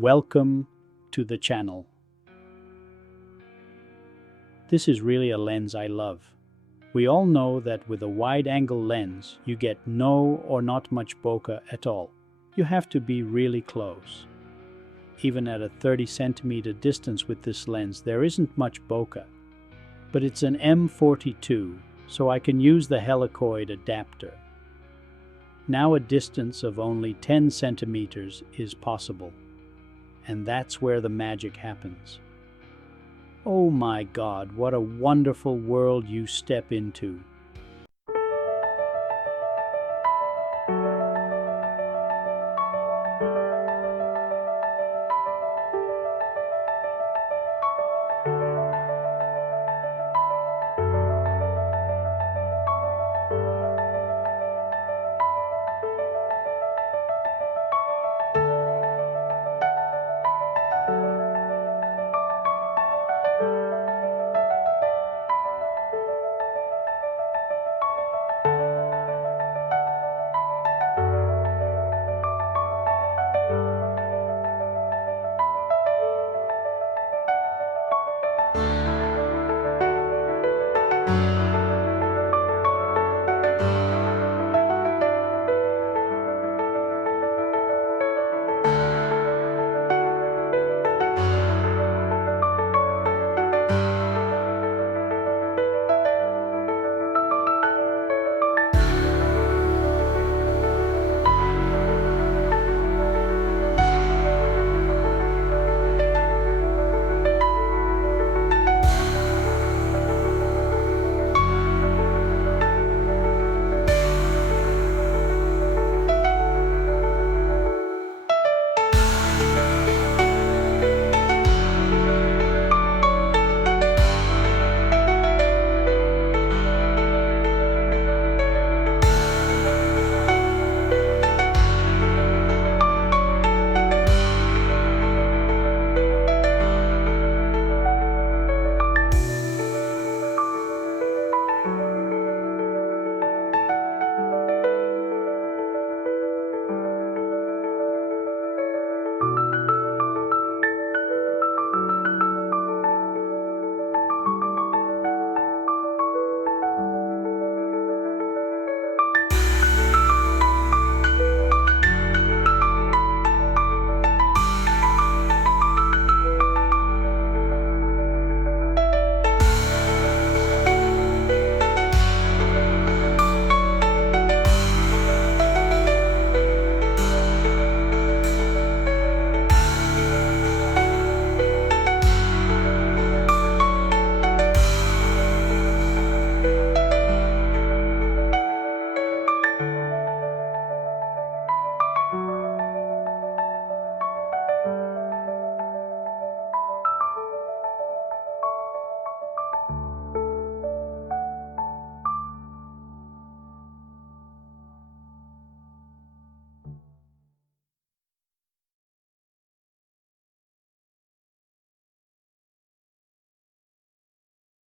Welcome to the channel. This is really a lens I love. We all know that with a wide-angle lens, you get no or not much bokeh at all. You have to be really close. Even at a 30-centimeter distance with this lens, there isn't much bokeh. But it's an M42, so I can use the helicoid adapter. Now a distance of only 10 centimeters is possible. And that's where the magic happens. Oh my God, what a wonderful world you step into.